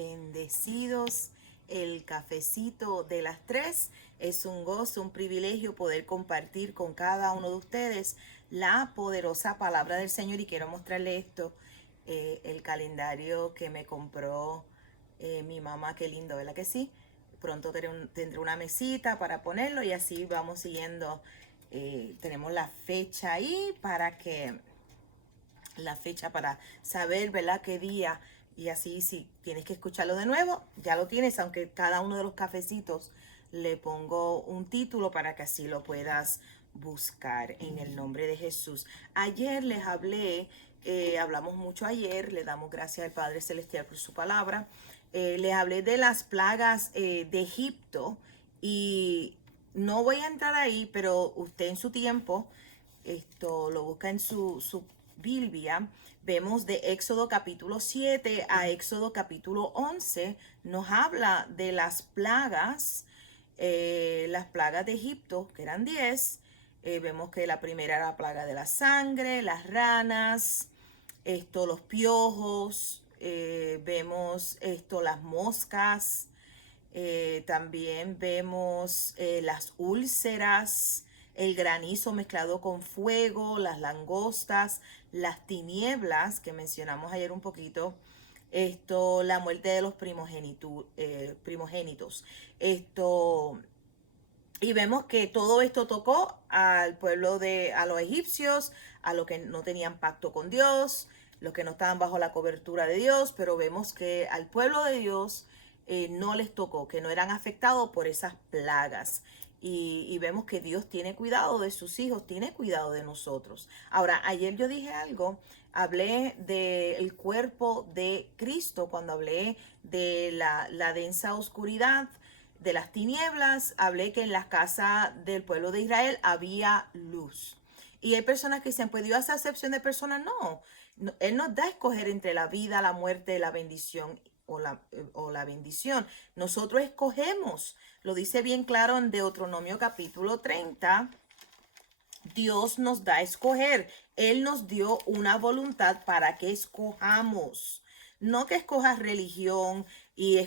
bendecidos. El cafecito de las 3 es un gozo, un privilegio poder compartir con cada uno de ustedes la poderosa palabra del Señor. Y quiero mostrarle esto, el calendario que me compró mi mamá. Qué lindo, ¿verdad que sí? Pronto tendré una mesita para ponerlo y así vamos siguiendo. Tenemos la fecha ahí para saber, ¿verdad?, qué día. Y así, si tienes que escucharlo de nuevo, ya lo tienes, aunque cada uno de los cafecitos le pongo un título para que así lo puedas buscar en el nombre de Jesús. Ayer les hablé, hablamos mucho ayer, le damos gracias al Padre Celestial por su palabra. Les hablé de las plagas de Egipto y no voy a entrar ahí, pero usted en su tiempo esto lo busca en su Biblia. Vemos de Éxodo capítulo 7 a Éxodo capítulo 11. Nos habla de las plagas de Egipto, que eran 10. Vemos que la primera era la plaga de la sangre, las ranas, los piojos, vemos las moscas, también vemos las úlceras, el granizo mezclado con fuego, las langostas, las tinieblas que mencionamos ayer un poquito, la muerte de los primogénitos. Y vemos que todo esto tocó al a los egipcios, a los que no tenían pacto con Dios, los que no estaban bajo la cobertura de Dios, pero vemos que al pueblo de Dios no les tocó, que no eran afectados por esas plagas. Y vemos que Dios tiene cuidado de sus hijos, tiene cuidado de nosotros. Ahora, ayer yo dije algo, hablé del cuerpo de Cristo, cuando hablé de la densa oscuridad, de las tinieblas, hablé que en las casas del pueblo de Israel había luz. Y hay personas que dicen, pues Dios hace acepción de personas. No, Él nos da a escoger entre la vida, la muerte, la bendición o la bendición. Nosotros escogemos. Lo dice bien claro en Deuteronomio capítulo 30. Dios nos da a escoger. Él nos dio una voluntad para que escojamos. No que escojas religión y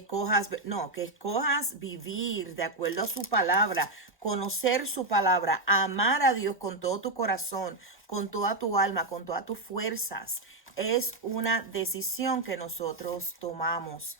no, que escojas vivir de acuerdo a su palabra, conocer su palabra, amar a Dios con todo tu corazón, con toda tu alma, con todas tus fuerzas. Es una decisión que nosotros tomamos.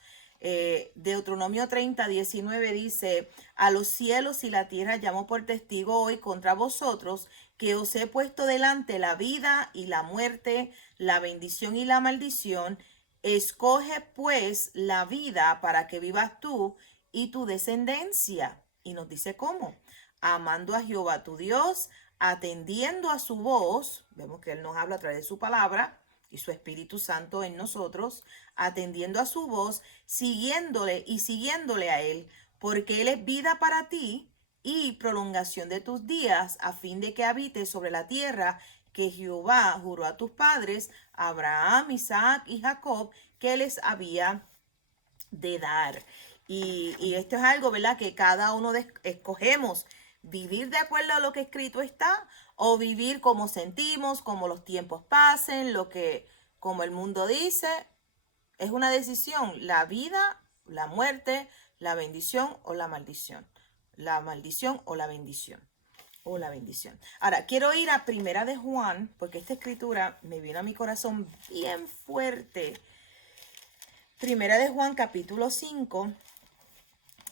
Deuteronomio 30:19 dice: a los cielos y la tierra llamo por testigo hoy contra vosotros, que os he puesto delante la vida y la muerte, la bendición y la maldición. Escoge pues la vida para que vivas tú y tu descendencia. Y nos dice cómo: amando a Jehová tu Dios, atendiendo a su voz. Vemos que Él nos habla a través de su palabra y su Espíritu Santo en nosotros, atendiendo a su voz, siguiéndole a Él, porque Él es vida para ti y prolongación de tus días, a fin de que habites sobre la tierra que Jehová juró a tus padres, Abraham, Isaac y Jacob, que les había de dar. Y esto es algo, ¿verdad?, que cada uno escogemos: vivir de acuerdo a lo que escrito está, o vivir como sentimos, como los tiempos pasen, como el mundo dice. Es una decisión: la vida, la muerte, la bendición o la maldición. La maldición o la bendición. O la bendición. Ahora, quiero ir a Primera de Juan, porque esta escritura me vino a mi corazón bien fuerte. Primera de Juan, capítulo 5,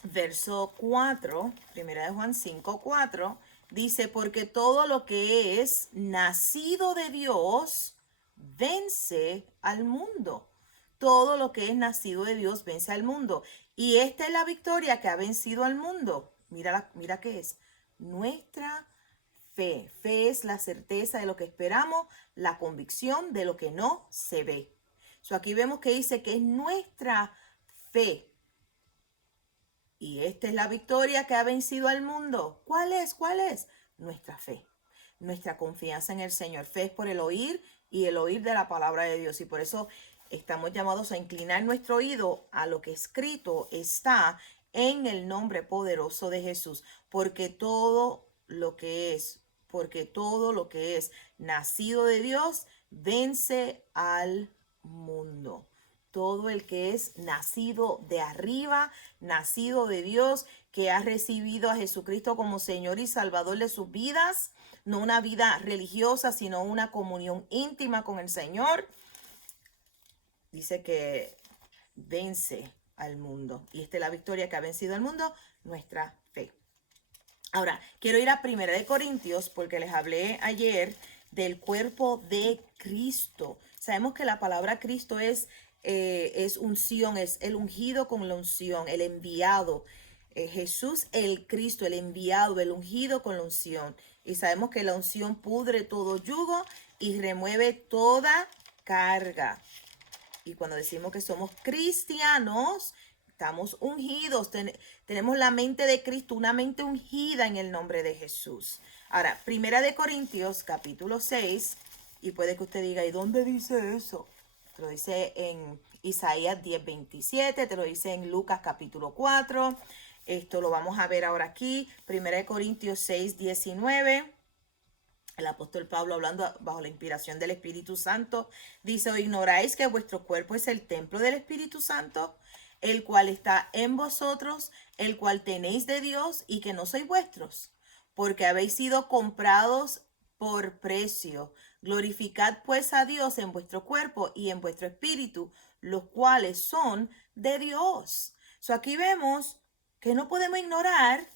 verso 4. Primera de Juan 5:4 dice: porque todo lo que es nacido de Dios vence al mundo. Todo lo que es nacido de Dios vence al mundo. Y esta es la victoria que ha vencido al mundo. Mira qué es: nuestra fe. Fe es la certeza de lo que esperamos, la convicción de lo que no se ve. Aquí vemos que dice que es nuestra fe. Y esta es la victoria que ha vencido al mundo. ¿Cuál es? ¿Cuál es? Nuestra fe. Nuestra confianza en el Señor. Fe es por el oír, y el oír de la palabra de Dios. Y por eso estamos llamados a inclinar nuestro oído a lo que escrito está en el nombre poderoso de Jesús. Porque todo lo que es nacido de Dios vence al mundo. todo el que es nacido de arriba, nacido de Dios, que ha recibido a Jesucristo como Señor y Salvador de sus vidas, no una vida religiosa, sino una comunión íntima con el Señor. Dice que vence al mundo. Y esta es la victoria que ha vencido al mundo, nuestra fe. Ahora, quiero ir a 1 Corintios porque les hablé ayer del cuerpo de Cristo. Sabemos que la palabra Cristo es unción, es el ungido con la unción, el enviado. Jesús, el Cristo, el enviado, el ungido con la unción. Y sabemos que la unción pudre todo yugo y remueve toda carga. Y cuando decimos que somos cristianos, estamos ungidos, tenemos la mente de Cristo, una mente ungida en el nombre de Jesús. Ahora, 1 Corintios capítulo 6, y puede que usted diga, ¿y dónde dice eso? Te lo dice en Isaías 10:27, te lo dice en Lucas capítulo 4. Esto lo vamos a ver ahora aquí, 1 Corintios 6:19. El apóstol Pablo, hablando bajo la inspiración del Espíritu Santo, dice: ¿o ignoráis que vuestro cuerpo es el templo del Espíritu Santo, el cual está en vosotros, el cual tenéis de Dios, y que no sois vuestros? Porque habéis sido comprados por precio. Glorificad pues a Dios en vuestro cuerpo y en vuestro espíritu, los cuales son de Dios. Aquí vemos que no podemos ignorar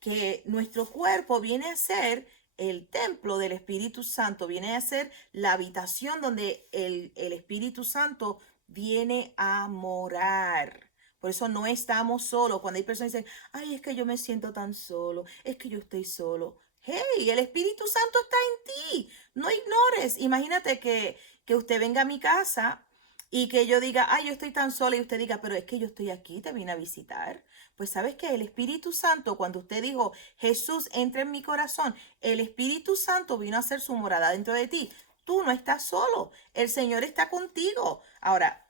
que nuestro cuerpo viene a ser el templo del Espíritu Santo, viene a ser la habitación donde el Espíritu Santo viene a morar. Por eso no estamos solos. Cuando hay personas que dicen, ay, es que yo me siento tan solo, es que yo estoy solo. Hey, el Espíritu Santo está en ti. No ignores. Imagínate que usted venga a mi casa y que yo diga, ay, yo estoy tan sola, y usted diga, pero es que yo estoy aquí, te vine a visitar. Pues sabes que el Espíritu Santo, cuando usted dijo, Jesús, entra en mi corazón, el Espíritu Santo vino a hacer su morada dentro de ti. Tú no estás solo, el Señor está contigo. Ahora,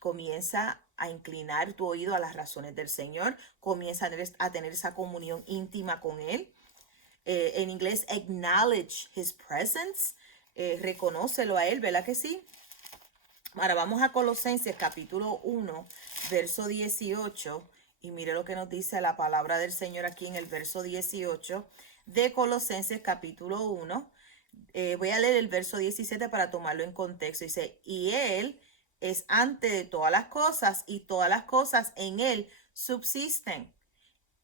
comienza a inclinar tu oído a las razones del Señor, comienza a tener esa comunión íntima con Él. En inglés, acknowledge His presence, reconócelo a Él, ¿verdad que sí? Ahora vamos a Colosenses capítulo 1, verso 18, y mire lo que nos dice la palabra del Señor aquí en el verso 18 de Colosenses capítulo 1. Voy a leer el verso 17 para tomarlo en contexto. Dice, y Él es antes de todas las cosas, y todas las cosas en Él subsisten.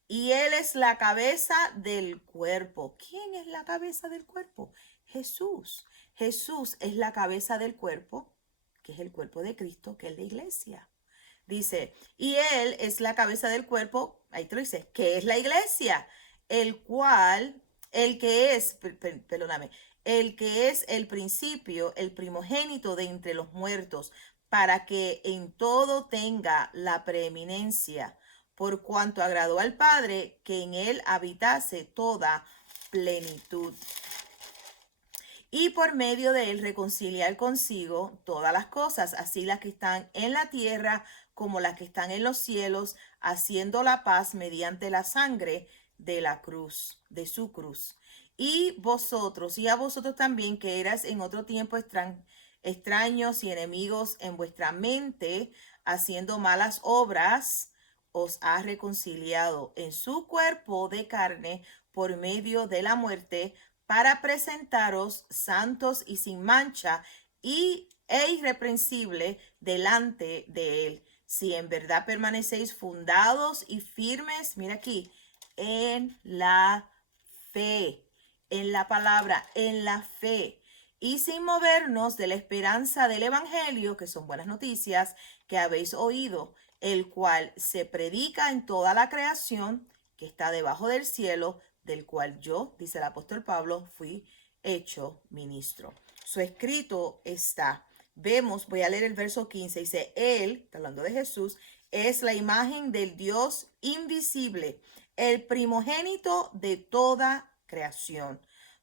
Y Él es la cabeza del cuerpo. ¿Quién es la cabeza del cuerpo? Jesús. Jesús es la cabeza del cuerpo, que es el cuerpo de Cristo, que es la iglesia. Dice, y Él es la cabeza del cuerpo, ahí te lo dice, que es la iglesia, el cual, el que es, perdóname, el que es el principio, el primogénito de entre los muertos, para que en todo tenga la preeminencia, por cuanto agradó al Padre que en Él habitase toda plenitud, y por medio de Él reconciliar consigo todas las cosas, así las que están en la tierra como las que están en los cielos, haciendo la paz mediante la sangre de la cruz, de su cruz. Y vosotros, y a vosotros también, que eras en otro tiempo extraños y enemigos en vuestra mente, haciendo malas obras, os ha reconciliado en su cuerpo de carne por medio de la muerte, para presentaros santos y sin mancha e irreprensible delante de Él. Si en verdad permanecéis fundados y firmes, mira aquí, en la fe, en la palabra, en la fe, y sin movernos de la esperanza del Evangelio, que son buenas noticias, que habéis oído, el cual se predica en toda la creación que está debajo del cielo, del cual yo, dice el apóstol Pablo, fui hecho ministro. Su escrito está. Vemos, voy a leer el verso 15, dice, Él, está hablando de Jesús, es la imagen del Dios invisible, el primogénito de toda creación,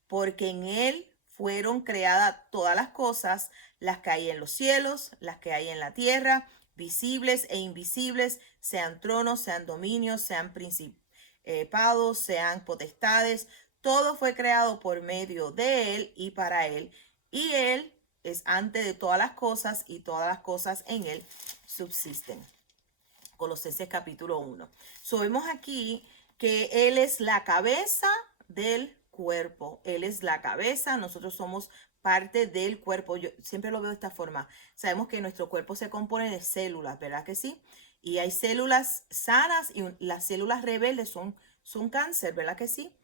porque en Él fueron creadas todas las cosas, las que hay en los cielos, las que hay en la tierra, visibles e invisibles, sean tronos, sean dominios, sean principados, sean potestades. Todo fue creado por medio de Él y para Él. Y Él es antes de todas las cosas, y todas las cosas en Él subsisten. Colosenses capítulo 1. So, vemos aquí que Él es la cabeza del cuerpo. Él es la cabeza, nosotros somos parte del cuerpo. Yo siempre lo veo de esta forma. Sabemos que nuestro cuerpo se compone de células, ¿verdad que sí? Y hay células sanas y las células rebeldes son cáncer, ¿verdad que sí?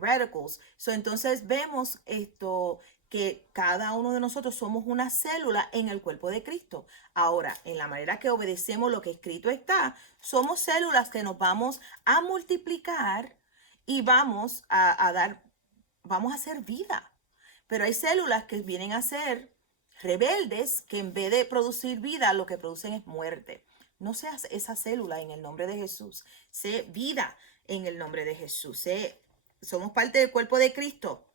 Radicals. So, entonces vemos esto que cada uno de nosotros somos una célula en el cuerpo de Cristo. Ahora, en la manera que obedecemos lo que escrito está, somos células que nos vamos a multiplicar y vamos vamos a hacer vida. Pero hay células que vienen a ser rebeldes que en vez de producir vida, lo que producen es muerte. No seas esa célula en el nombre de Jesús. Sé vida en el nombre de Jesús. Somos parte del cuerpo de Cristo.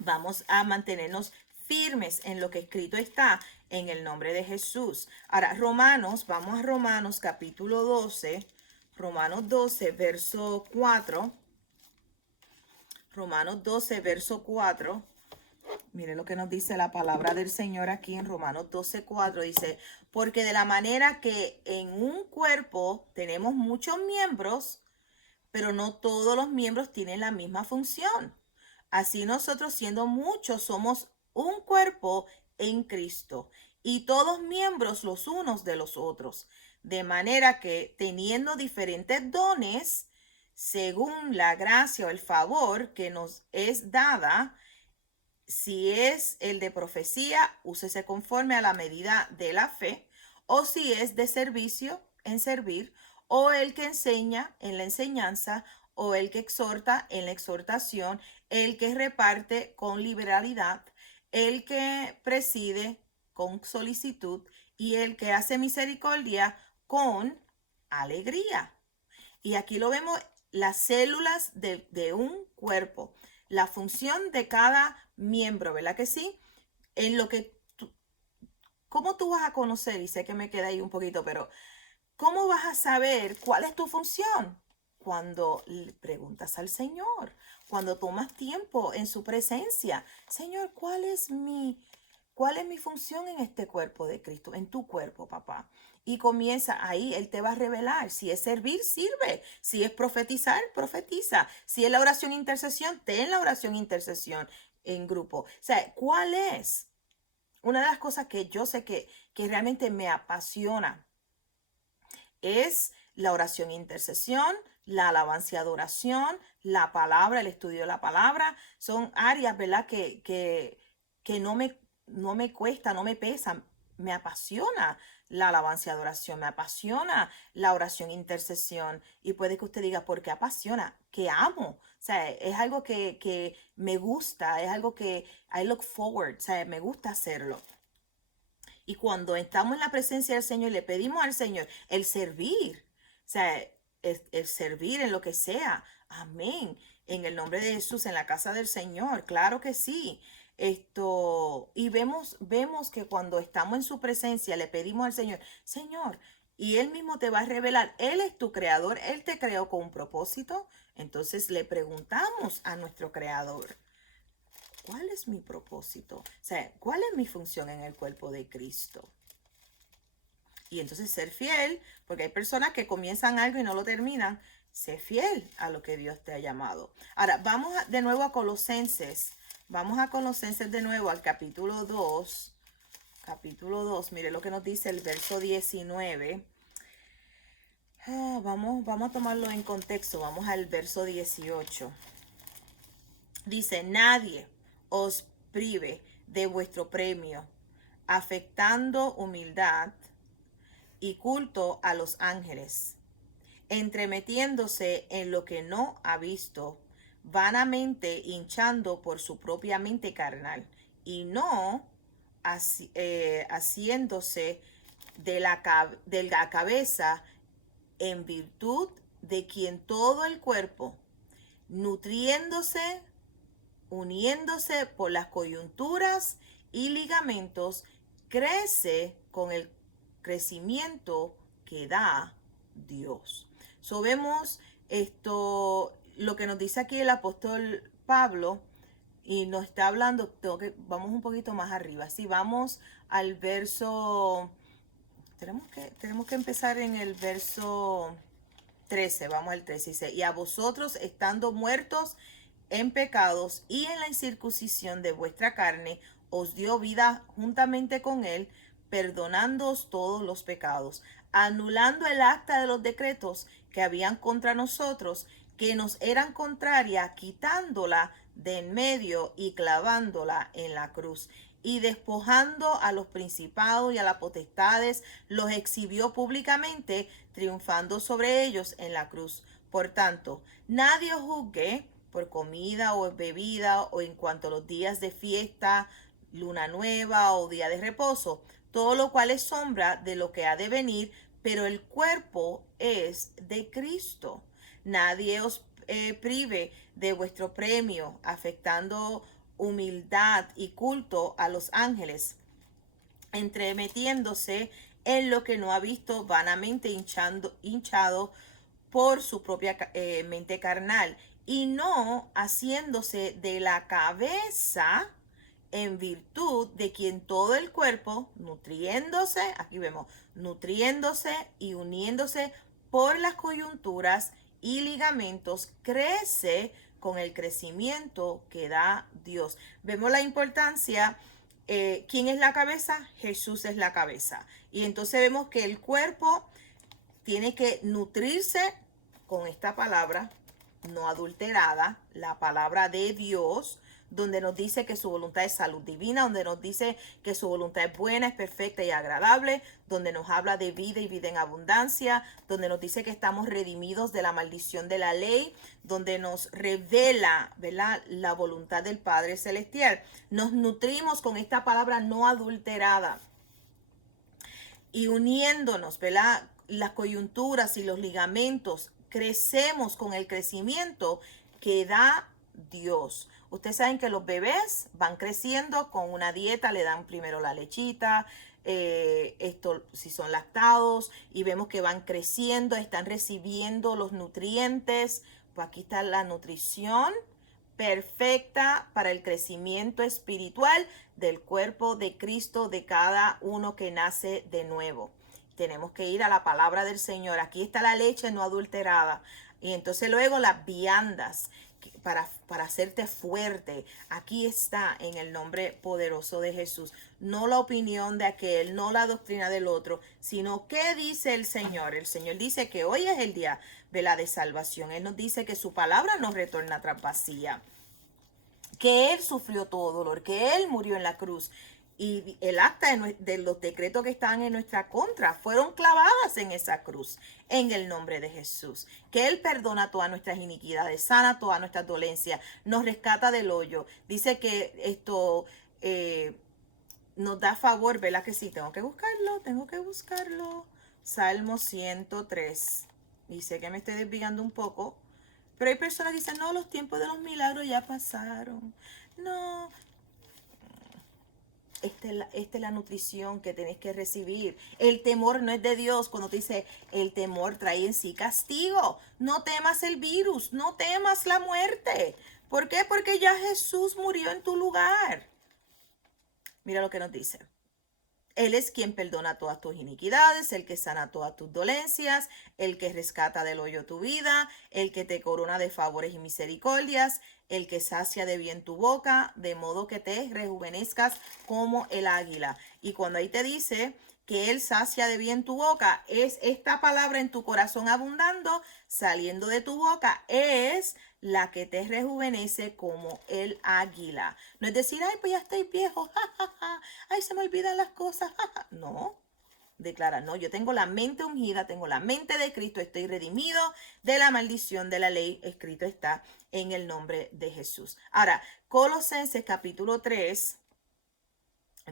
Vamos a mantenernos firmes en lo que escrito está en el nombre de Jesús. Ahora, vamos a Romanos capítulo 12, Romanos 12, verso 4. Romanos 12, verso 4. Mire lo que nos dice la palabra del Señor aquí en Romanos 12, 4. Dice, porque de la manera que en un cuerpo tenemos muchos miembros, pero no todos los miembros tienen la misma función. Así nosotros, siendo muchos, somos un cuerpo en Cristo y todos miembros los unos de los otros. De manera que, teniendo diferentes dones, según la gracia o el favor que nos es dada, si es el de profecía, úsese conforme a la medida de la fe, o si es de servicio, en servir, o el que enseña en la enseñanza, o el que exhorta en la exhortación, el que reparte con liberalidad, el que preside con solicitud y el que hace misericordia con alegría. Y aquí lo vemos, las células de un cuerpo, la función de cada miembro, ¿verdad que sí? En lo que ¿cómo tú vas a conocer? Y sé que me queda ahí un poquito, pero ¿cómo vas a saber cuál es tu función? Cuando le preguntas al Señor, cuando tomas tiempo en su presencia. Señor, ¿cuál es mi función en este cuerpo de Cristo? En tu cuerpo, papá. Y comienza ahí, Él te va a revelar. Si es servir, sirve. Si es profetizar, profetiza. Si es la oración intercesión, ten la oración intercesión en grupo. O sea, ¿cuál es? Una de las cosas que yo sé que realmente me apasiona es la oración intercesión, la alabanza y adoración, la palabra, el estudio de la palabra. Son áreas, ¿verdad? Que no me cuesta, no me pesa. Me apasiona la alabanza y adoración, me apasiona la oración intercesión. Y puede que usted diga, ¿por qué apasiona? Que amo. O sea, es algo que me gusta, es algo que I look forward, o sea, me gusta hacerlo. Y cuando estamos en la presencia del Señor, le pedimos al Señor el servir, o sea, el servir en lo que sea. Amén. En el nombre de Jesús, en la casa del Señor, claro que sí. Y vemos que cuando estamos en su presencia, le pedimos al Señor, Señor, y Él mismo te va a revelar, Él es tu creador, Él te creó con un propósito. Entonces le preguntamos a nuestro creador, ¿cuál es mi propósito? O sea, ¿cuál es mi función en el cuerpo de Cristo? Y entonces ser fiel, porque hay personas que comienzan algo y no lo terminan. Sé fiel a lo que Dios te ha llamado. Ahora, vamos de nuevo a Colosenses. Vamos a Colosenses de nuevo al capítulo 2. Capítulo 2, mire lo que nos dice el verso 19. Vamos a tomarlo en contexto. Vamos al verso 18. Dice, nadie os prive de vuestro premio, afectando humildad y culto a los ángeles, entremetiéndose en lo que no ha visto, vanamente hinchando por su propia mente carnal, y no haciéndose de la cabeza en virtud de quien todo el cuerpo, nutriéndose, uniéndose por las coyunturas y ligamentos, crece con el crecimiento que da Dios. So vemos lo que nos dice aquí el apóstol Pablo, y nos está hablando, vamos un poquito más arriba, si vamos al verso tenemos que empezar en el verso 13, vamos al 13, dice, y a vosotros estando muertos en pecados y en la incircuncisión de vuestra carne, os dio vida juntamente con él, perdonándoos todos los pecados, anulando el acta de los decretos que habían contra nosotros, que nos eran contraria, quitándola de en medio y clavándola en la cruz. Y despojando a los principados y a las potestades, los exhibió públicamente, triunfando sobre ellos en la cruz. Por tanto, nadie os juzgue por comida o bebida o en cuanto a los días de fiesta, luna nueva o día de reposo, todo lo cual es sombra de lo que ha de venir, pero el cuerpo es de Cristo. Nadie os prive de vuestro premio, afectando humildad y culto a los ángeles, entremetiéndose en lo que no ha visto, vanamente hinchado por su propia mente carnal, y no haciéndose de la cabeza, en virtud de quien todo el cuerpo, nutriéndose, aquí vemos, nutriéndose y uniéndose por las coyunturas y ligamentos, crece con el crecimiento que da Dios. Vemos la importancia. ¿Quién es la cabeza? Jesús es la cabeza. Y entonces vemos que el cuerpo tiene que nutrirse con esta palabra no adulterada, la palabra de Dios, donde nos dice que su voluntad es salud divina, donde nos dice que su voluntad es buena, es perfecta y agradable, donde nos habla de vida y vida en abundancia, donde nos dice que estamos redimidos de la maldición de la ley, donde nos revela, ¿verdad?, la voluntad del Padre Celestial. Nos nutrimos con esta palabra no adulterada y uniéndonos, ¿verdad?, las coyunturas y los ligamentos, crecemos con el crecimiento que da Dios. Ustedes saben que los bebés van creciendo con una dieta, le dan primero la lechita, esto si son lactados, y vemos que van creciendo, están recibiendo los nutrientes. Pues aquí está la nutrición perfecta para el crecimiento espiritual del cuerpo de Cristo, de cada uno que nace de nuevo. Tenemos que ir a la palabra del Señor. Aquí está la leche no adulterada. Y entonces luego las viandas para hacerte fuerte. Aquí está en el nombre poderoso de Jesús. No la opinión de aquel, no la doctrina del otro, sino qué dice el Señor. El Señor dice que hoy es el día de la de salvación. Él nos dice que su palabra no retorna tras vacía, que Él sufrió todo dolor, que Él murió en la cruz. Y el acta de los decretos que están en nuestra contra fueron clavadas en esa cruz, en el nombre de Jesús. Que Él perdona todas nuestras iniquidades, sana todas nuestras dolencias, nos rescata del hoyo. Dice que esto nos da favor, ¿verdad? Que sí, tengo que buscarlo. Salmo 103. Y sé que me estoy desviando un poco, pero hay personas que dicen, no, los tiempos de los milagros ya pasaron. No, esta es la nutrición que tenés que recibir. El temor no es de Dios. Cuando te dice, el temor trae en sí castigo. No temas el virus, no temas la muerte. ¿Por qué? Porque ya Jesús murió en tu lugar. Mira lo que nos dice. Él es quien perdona todas tus iniquidades, el que sana todas tus dolencias, el que rescata del hoyo tu vida, el que te corona de favores y misericordias, el que sacia de bien tu boca, de modo que te rejuvenezcas como el águila. Y cuando ahí te dice que Él sacia de bien tu boca, es esta palabra en tu corazón abundando, saliendo de tu boca, es la que te rejuvenece como el águila. No es decir, ay, pues ya estoy viejo, ay, se me olvidan las cosas, no. Declara, no, yo tengo la mente ungida, tengo la mente de Cristo, estoy redimido de la maldición de la ley, escrito está en el nombre de Jesús. Ahora, Colosenses capítulo 3,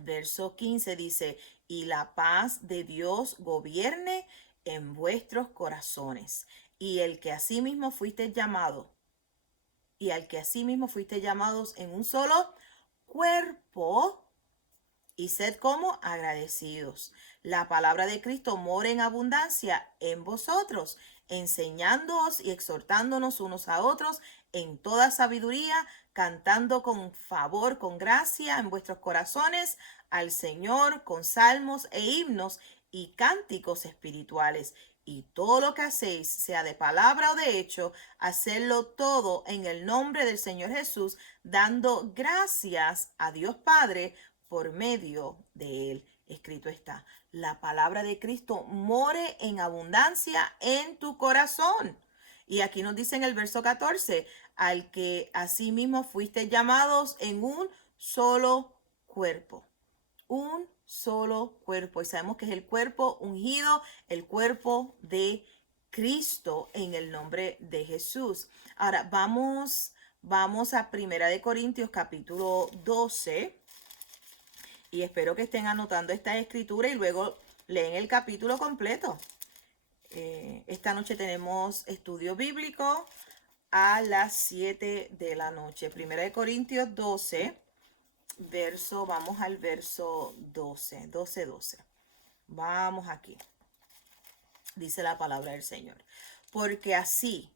verso 15 dice, y la paz de Dios gobierne en vuestros corazones, y el que asimismo fuiste llamado, y al que asimismo fuiste llamados en un solo cuerpo, y sed como agradecidos. La palabra de Cristo mora en abundancia en vosotros, enseñándoos y exhortándonos unos a otros en toda sabiduría, cantando con favor, con gracia en vuestros corazones al Señor con salmos e himnos y cánticos espirituales. Y todo lo que hacéis, sea de palabra o de hecho, hacedlo todo en el nombre del Señor Jesús, dando gracias a Dios Padre por medio de él. Escrito está, la palabra de Cristo more en abundancia en tu corazón. Y aquí nos dice en el verso 14, al que asimismo fuiste llamados en un solo cuerpo. Un solo cuerpo. Y sabemos que es el cuerpo ungido, el cuerpo de Cristo en el nombre de Jesús. Ahora vamos a Primera de Corintios capítulo 12. Y espero que estén anotando esta escritura y luego leen el capítulo completo. Esta noche tenemos estudio bíblico a las 7 de la noche. Primera de Corintios 12, vamos al verso 12. Vamos aquí. Dice la palabra del Señor. Porque así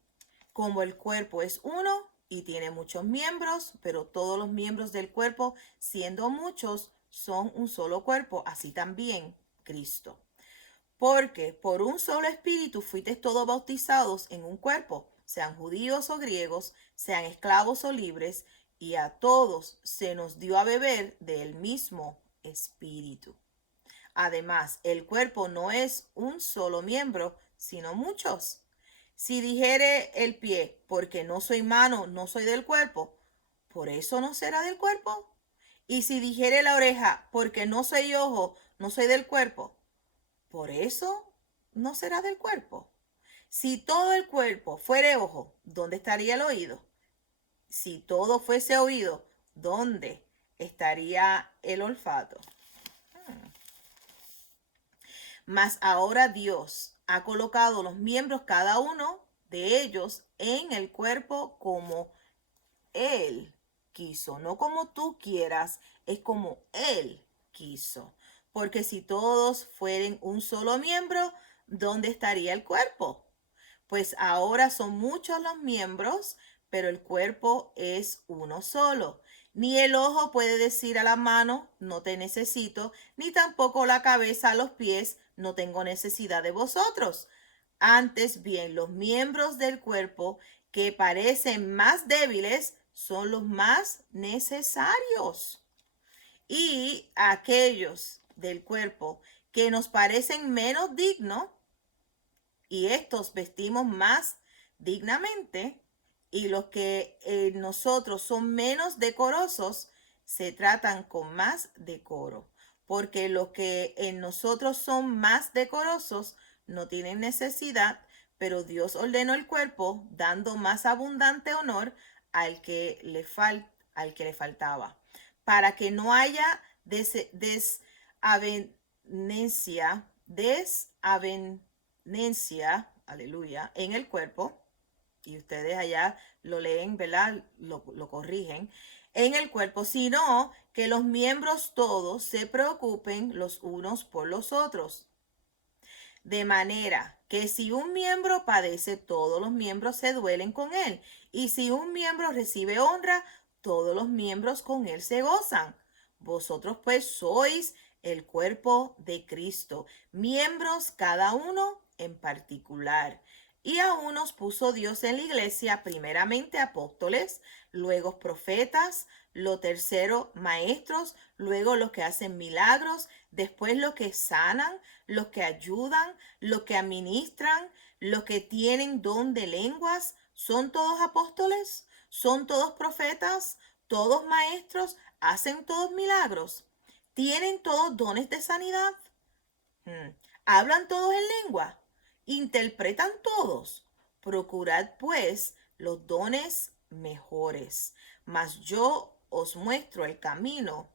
como el cuerpo es uno y tiene muchos miembros, pero todos los miembros del cuerpo, siendo muchos, son un solo cuerpo, así también Cristo. Porque por un solo espíritu fuisteis todos bautizados en un cuerpo, sean judíos o griegos, sean esclavos o libres, y a todos se nos dio a beber del mismo espíritu. Además, el cuerpo no es un solo miembro, sino muchos. Si dijere el pie, porque no soy mano, no soy del cuerpo, ¿por eso no será del cuerpo? Y si dijere la oreja, porque no soy ojo, no soy del cuerpo, ¿por eso no será del cuerpo? Si todo el cuerpo fuere ojo, ¿dónde estaría el oído? Si todo fuese oído, ¿dónde estaría el olfato? Mas ahora Dios ha colocado los miembros, cada uno de ellos, en el cuerpo como Él quiso. No como tú quieras, es como Él quiso. Porque si todos fueren un solo miembro, ¿dónde estaría el cuerpo? Pues ahora son muchos los miembros, pero el cuerpo es uno solo. Ni el ojo puede decir a la mano, no te necesito, ni tampoco la cabeza a los pies, no tengo necesidad de vosotros. Antes bien, los miembros del cuerpo que parecen más débiles son los más necesarios. Y aquellos del cuerpo que nos parecen menos dignos, y estos vestimos más dignamente, y los que en nosotros son menos decorosos, se tratan con más decoro, porque los que en nosotros son más decorosos no tienen necesidad, pero Dios ordenó el cuerpo, dando más abundante honor al que le faltaba, para que no haya desavenencia, aleluya, en el cuerpo, y ustedes allá lo leen, ¿verdad? Lo corrigen, en el cuerpo, sino que los miembros todos se preocupen los unos por los otros. De manera que si un miembro padece, todos los miembros se duelen con él. Y si un miembro recibe honra, todos los miembros con él se gozan. Vosotros pues sois el cuerpo de Cristo, miembros cada uno en particular. Y a unos puso Dios en la iglesia, primeramente apóstoles, luego profetas, lo tercero maestros, luego los que hacen milagros, después los que sanan, los que ayudan, los que administran, los que tienen don de lenguas. ¿Son todos apóstoles? ¿Son todos profetas? ¿Todos maestros? ¿Hacen todos milagros? ¿Tienen todos dones de sanidad? ¿Hablan todos en lengua? ¿Interpretan todos? Procurad pues los dones mejores, mas yo os muestro el camino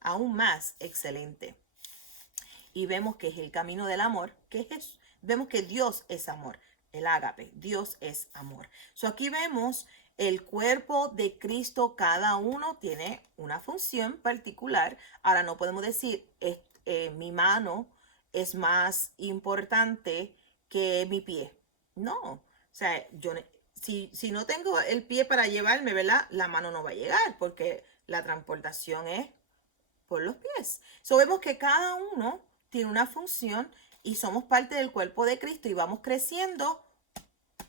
aún más excelente. Y vemos que es el camino del amor, que es, vemos que Dios es amor, el ágape, Dios es amor. Aquí vemos el cuerpo de Cristo, cada uno tiene una función particular. Ahora no podemos decir, mi mano es más importante que mi pie. No, o sea, si no tengo el pie para llevarme, ¿verdad? La mano no va a llegar porque la transportación es por los pies. Vemos que cada uno tiene una función y somos parte del cuerpo de Cristo y vamos creciendo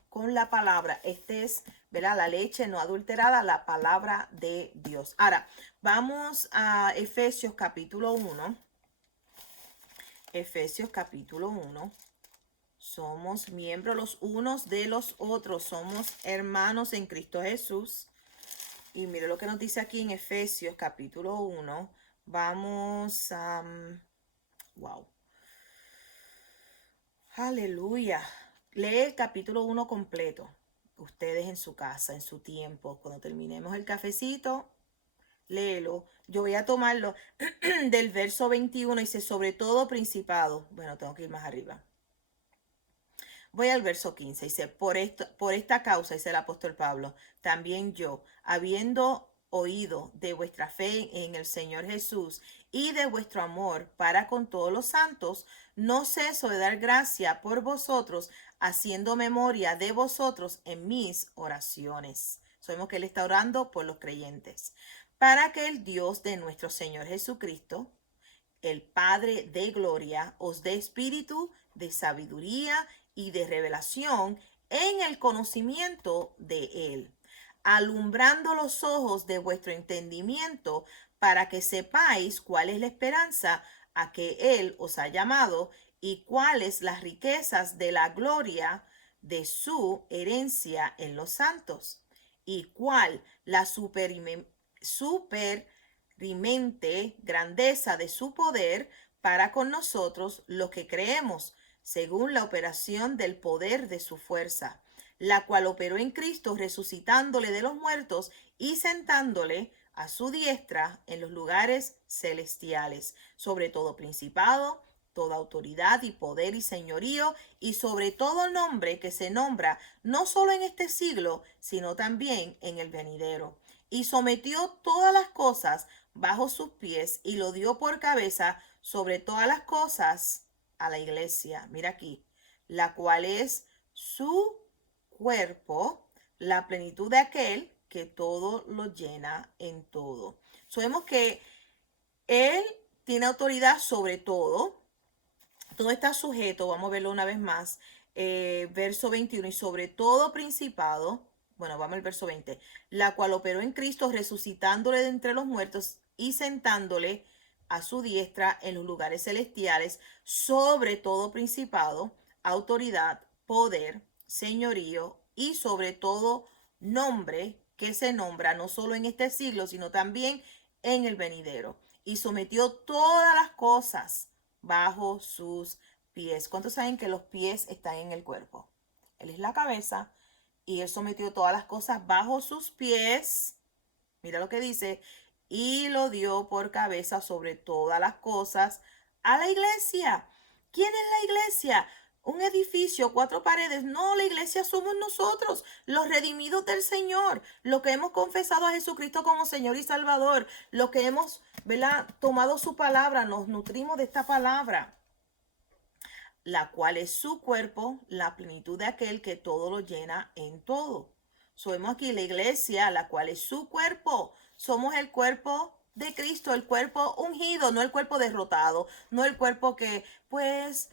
con la palabra. Este es, ¿verdad? La leche no adulterada, la palabra de Dios. Ahora, vamos a Efesios capítulo 1. Efesios capítulo 1. Somos miembros los unos de los otros. Somos hermanos en Cristo Jesús. Y mire lo que nos dice aquí en Efesios capítulo 1. Vamos a... wow. Aleluya. Lee el capítulo 1 completo. Ustedes en su casa, en su tiempo. Cuando terminemos el cafecito, léelo. Yo voy a tomarlo del verso 21. Dice, sobre todo principado. Bueno, tengo que ir más arriba. Voy al verso 15. Dice, por esta causa, dice el apóstol Pablo, también yo, habiendo oído de vuestra fe en el Señor Jesús y de vuestro amor para con todos los santos, no ceso de dar gracia por vosotros, haciendo memoria de vosotros en mis oraciones. Sabemos que Él está orando por los creyentes, para que el Dios de nuestro Señor Jesucristo, el Padre de gloria, os dé espíritu de sabiduría y de revelación en el conocimiento de Él, alumbrando los ojos de vuestro entendimiento, para que sepáis cuál es la esperanza a que Él os ha llamado y cuáles las riquezas de la gloria de su herencia en los santos, y cuál la superimente grandeza de su poder para con nosotros los que creemos, según la operación del poder de su fuerza, la cual operó en Cristo, resucitándole de los muertos y sentándole a su diestra en los lugares celestiales, sobre todo principado, toda autoridad y poder y señorío, y sobre todo nombre que se nombra no solo en este siglo, sino también en el venidero. Y sometió todas las cosas bajo sus pies y lo dio por cabeza sobre todas las cosas a la iglesia. Mira aquí, la cual es su cuerpo, la plenitud de aquel que todo lo llena en todo. Sabemos que Él tiene autoridad sobre todo. Todo está sujeto, vamos a verlo una vez más, verso 21, y sobre todo principado, bueno, vamos al verso 20, la cual operó en Cristo, resucitándole de entre los muertos y sentándole a su diestra en los lugares celestiales, sobre todo principado, autoridad, poder, señorío y sobre todo nombre que se nombra no solo en este siglo, sino también en el venidero. Y sometió todas las cosas bajo sus pies. ¿Cuántos saben que los pies están en el cuerpo? Él es la cabeza y Él sometió todas las cosas bajo sus pies. Mira lo que dice. Y lo dio por cabeza sobre todas las cosas a la iglesia. ¿Quién es la iglesia? Un edificio, cuatro paredes. No, la iglesia somos nosotros, los redimidos del Señor, los que hemos confesado a Jesucristo como Señor y Salvador, los que hemos, ¿verdad?, tomado su palabra, nos nutrimos de esta palabra, la cual es su cuerpo, la plenitud de aquel que todo lo llena en todo. Somos aquí la iglesia, la cual es su cuerpo. Somos el cuerpo de Cristo, el cuerpo ungido, no el cuerpo derrotado, no el cuerpo que, pues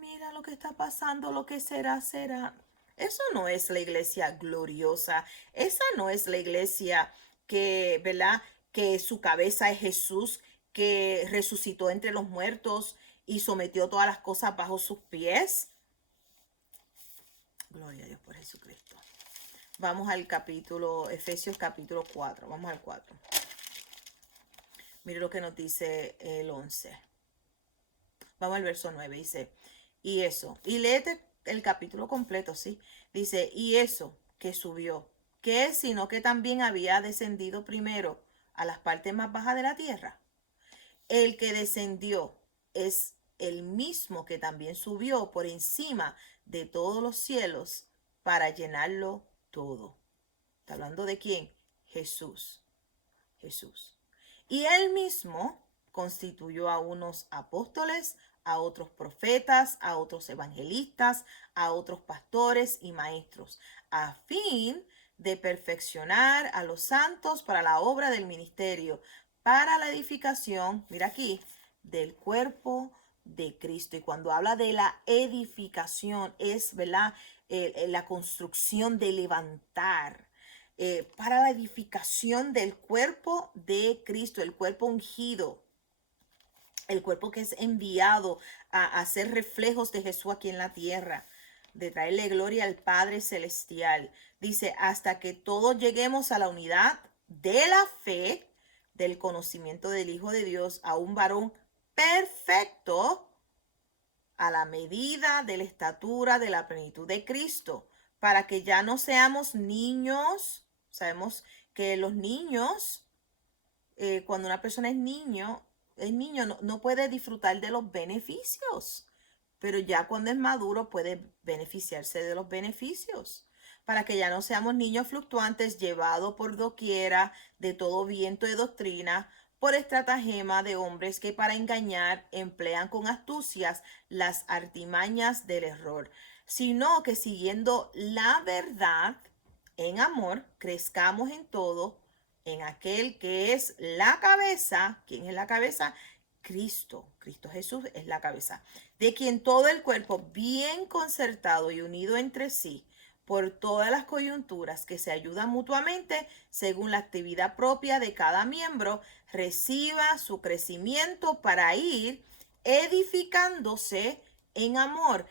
mira lo que está pasando, lo que será, será. Eso no es la iglesia gloriosa. Esa no es la iglesia que, ¿verdad?, que su cabeza es Jesús, que resucitó entre los muertos y sometió todas las cosas bajo sus pies. Gloria a Dios por Jesucristo. Vamos al capítulo, Efesios capítulo 4. Vamos al 4. Mire lo que nos dice el 11. Vamos al verso 9. Dice, y eso. Y léete el capítulo completo, ¿sí? Dice, y eso que subió, ¿qué es sino que también había descendido primero a las partes más bajas de la tierra? El que descendió es el mismo que también subió por encima de todos los cielos para llenarlo todo. ¿Está hablando de quién? Jesús. Jesús. Y él mismo constituyó a unos apóstoles, a otros profetas, a otros evangelistas, a otros pastores y maestros, a fin de perfeccionar a los santos para la obra del ministerio, para la edificación, mira aquí, del cuerpo de Cristo. Y cuando habla de la edificación, es, ¿verdad? La construcción de levantar. Para la edificación del cuerpo de Cristo, el cuerpo ungido, el cuerpo que es enviado a hacer reflejos de Jesús aquí en la tierra, de traerle gloria al Padre Celestial. Dice, hasta que todos lleguemos a la unidad de la fe, del conocimiento del Hijo de Dios, a un varón perfecto, a la medida de la estatura de la plenitud de Cristo, para que ya no seamos niños. Sabemos que los niños, cuando una persona es niño, no puede disfrutar de los beneficios, pero ya cuando es maduro puede beneficiarse de los beneficios. Para que ya no seamos niños fluctuantes llevados por doquiera de todo viento de doctrina, por estratagema de hombres que para engañar emplean con astucias las artimañas del error, sino que siguiendo la verdad en amor, crezcamos en todo en aquel que es la cabeza. ¿Quién es la cabeza? Cristo. Cristo Jesús es la cabeza, de quien todo el cuerpo, bien concertado y unido entre sí, por todas las coyunturas que se ayudan mutuamente según la actividad propia de cada miembro, reciba su crecimiento para ir edificándose en amor.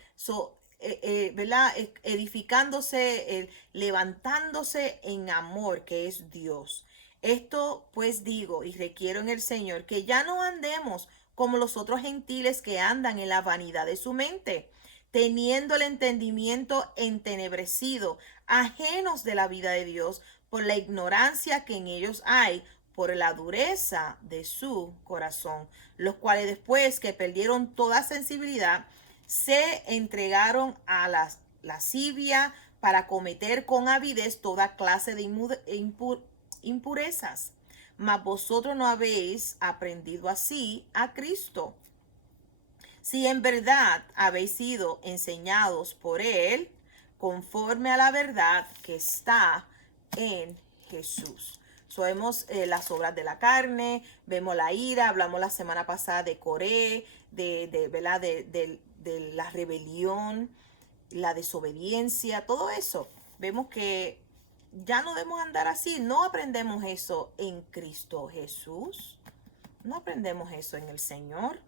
¿Verdad? Edificándose, levantándose en amor, que es Dios. Esto pues digo y requiero en el Señor que ya no andemos como los otros gentiles que andan en la vanidad de su mente, teniendo el entendimiento entenebrecido, ajenos de la vida de Dios por la ignorancia que en ellos hay, por la dureza de su corazón, los cuales después que perdieron toda sensibilidad, se entregaron a la lascivia para cometer con avidez toda clase de impurezas. Mas vosotros no habéis aprendido así a Cristo. Si en verdad habéis sido enseñados por Él, conforme a la verdad que está en Jesús. So, vemos las obras de la carne, vemos la ira, hablamos la semana pasada de Coré, ¿verdad? De la rebelión, la desobediencia, todo eso. Vemos que ya no debemos andar así, no aprendemos eso en Cristo Jesús, no aprendemos eso en el Señor.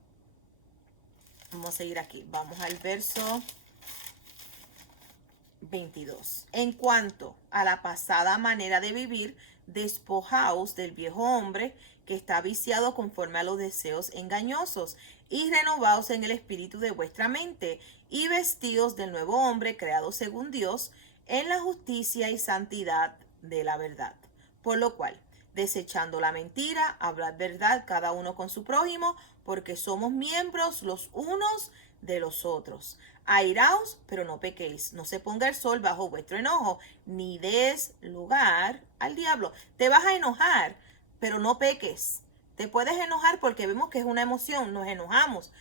Vamos a seguir aquí, vamos al verso 22. En cuanto a la pasada manera de vivir, despojaos del viejo hombre que está viciado conforme a los deseos engañosos, y renovaos en el espíritu de vuestra mente, y vestíos del nuevo hombre creado según Dios, en la justicia y santidad de la verdad. Por lo cual, desechando la mentira, hablad verdad cada uno con su prójimo, porque somos miembros los unos de los otros. Airaos, pero no pequéis. No se ponga el sol bajo vuestro enojo, ni des lugar al diablo. Te vas a enojar, pero no peques. Te puedes enojar porque vemos que es una emoción, nos enojamos,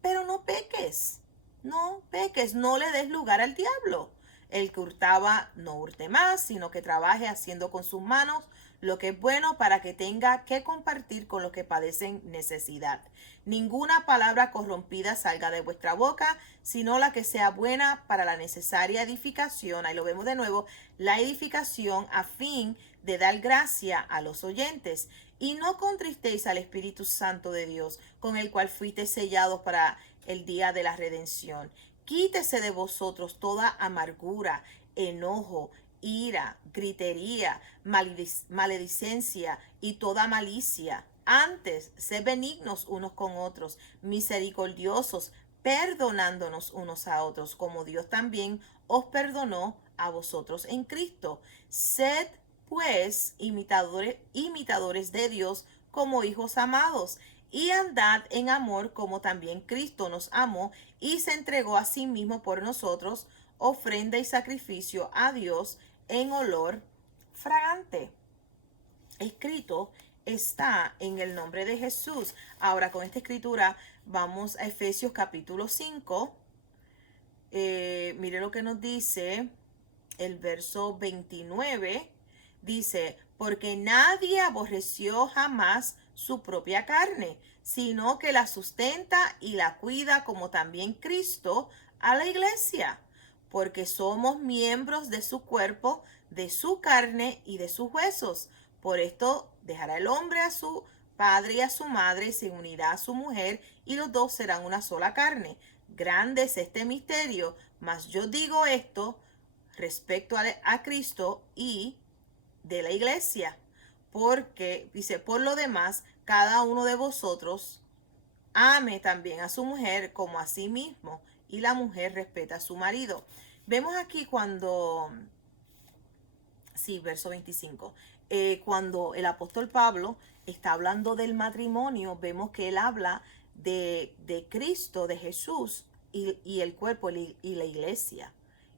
pero no peques. No peques, no le des lugar al diablo. El que hurtaba no hurte más, sino que trabaje haciendo con sus manos lo que es bueno para que tenga que compartir con los que padecen necesidad. Ninguna palabra corrompida salga de vuestra boca, sino la que sea buena para la necesaria edificación. Ahí lo vemos de nuevo, la edificación a fin de dar gracia a los oyentes. Y no contristéis al Espíritu Santo de Dios, con el cual fuisteis sellados para el día de la redención. Quítese de vosotros toda amargura, enojo, ira, gritería, maledicencia y toda malicia. Antes, sed benignos unos con otros, misericordiosos, perdonándonos unos a otros, como Dios también os perdonó a vosotros en Cristo. Sed, pues, imitadores de Dios como hijos amados, y andad en amor como también Cristo nos amó y se entregó a sí mismo por nosotros, ofrenda y sacrificio a Dios en olor fragante. Escrito está en el nombre de Jesús. Ahora con esta escritura vamos a Efesios capítulo 5. Mire lo que nos dice el verso 29. Dice, porque nadie aborreció jamás su propia carne, sino que la sustenta y la cuida, como también Cristo a la iglesia, porque somos miembros de su cuerpo, de su carne y de sus huesos. Por esto dejará el hombre a su padre y a su madre y se unirá a su mujer, y los dos serán una sola carne. Grande es este misterio, mas yo digo esto respecto a Cristo y de la iglesia, porque dice, por lo demás, cada uno de vosotros ame también a su mujer como a sí mismo, y la mujer respeta a su marido. Vemos aquí cuando, sí, verso 25, cuando el apóstol Pablo está hablando del matrimonio, vemos que él habla de Cristo, de Jesús y el cuerpo y la iglesia.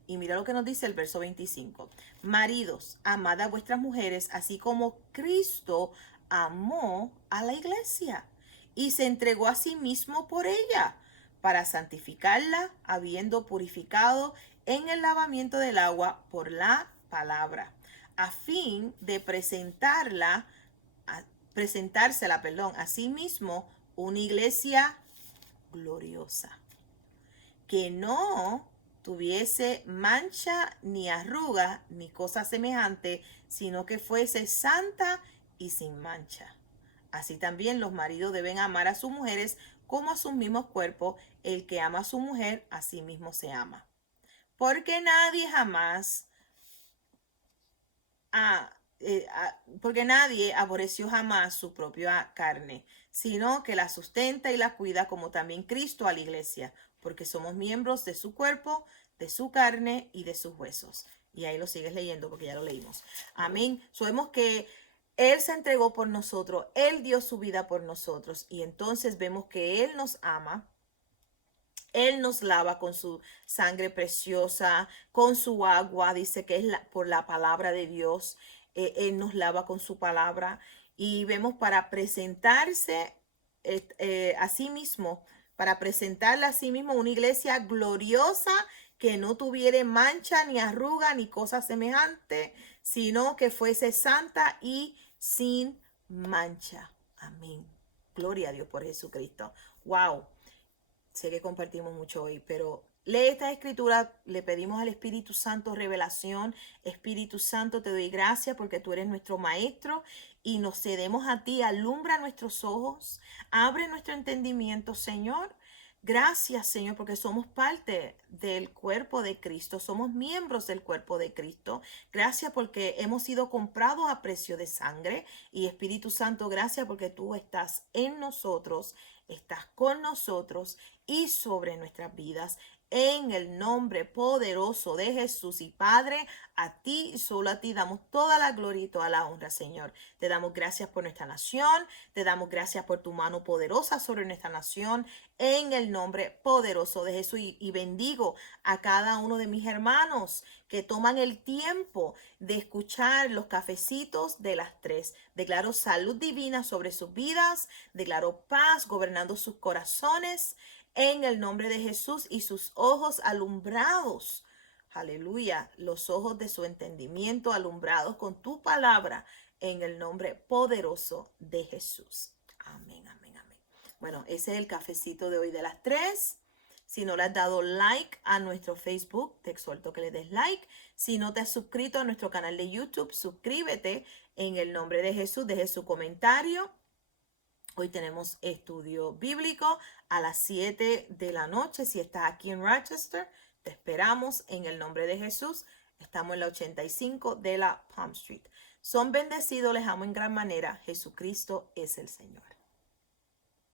Y mira lo que nos dice el verso 25. Maridos, amad a vuestras mujeres, así como Cristo amó a la iglesia y se entregó a sí mismo por ella, para santificarla, habiendo purificado en el lavamiento del agua por la palabra, a fin de presentársela, a sí mismo una iglesia gloriosa, que no tuviese mancha ni arruga ni cosa semejante, sino que fuese santa y sin mancha. Así también los maridos deben amar a sus mujeres como a sus mismos cuerpos. El que ama a su mujer, a sí mismo se ama. Porque nadie jamás porque nadie aborreció jamás su propia carne, sino que la sustenta y la cuida, como también Cristo a la iglesia, porque somos miembros de su cuerpo, de su carne y de sus huesos. Y ahí lo sigues leyendo porque ya lo leímos. Amén. Sabemos que Él se entregó por nosotros, Él dio su vida por nosotros, y entonces vemos que Él nos ama. Él nos lava con su sangre preciosa, con su agua, dice que es por la palabra de Dios. Él nos lava con su palabra y vemos para presentarse a sí mismo, para presentarle a sí mismo una iglesia gloriosa que no tuviera mancha ni arruga ni cosa semejante, sino que fuese santa y sin mancha. Amén. Gloria a Dios por Jesucristo. Wow. Sé que compartimos mucho hoy, pero lee esta escritura, le pedimos al Espíritu Santo revelación. Espíritu Santo, te doy gracias porque tú eres nuestro maestro y nos cedemos a ti. Alumbra nuestros ojos, abre nuestro entendimiento, Señor. Gracias, Señor, porque somos parte del cuerpo de Cristo, somos miembros del cuerpo de Cristo. Gracias porque hemos sido comprados a precio de sangre. Y Espíritu Santo, gracias porque tú estás en nosotros, estás con nosotros y sobre nuestras vidas. En el nombre poderoso de Jesús y Padre, a ti y solo a ti damos toda la gloria y toda la honra, Señor. Te damos gracias por nuestra nación, te damos gracias por tu mano poderosa sobre nuestra nación, en el nombre poderoso de Jesús. Y bendigo a cada uno de mis hermanos que toman el tiempo de escuchar los cafecitos de las 3. Declaro salud divina sobre sus vidas, declaro paz gobernando sus corazones en el nombre de Jesús, y sus ojos alumbrados. Aleluya, los ojos de su entendimiento alumbrados con tu palabra en el nombre poderoso de Jesús. Amén, amén, amén. Bueno, ese es el cafecito de hoy de las 3. Si no le has dado like a nuestro Facebook, te exhorto que le des like. Si no te has suscrito a nuestro canal de YouTube, suscríbete en el nombre de Jesús. Deje su comentario. Hoy tenemos estudio bíblico a las 7 de la noche. Si estás aquí en Rochester, te esperamos en el nombre de Jesús. Estamos en la 85 de la Palm Street. Son bendecidos, les amo en gran manera. Jesucristo es el Señor.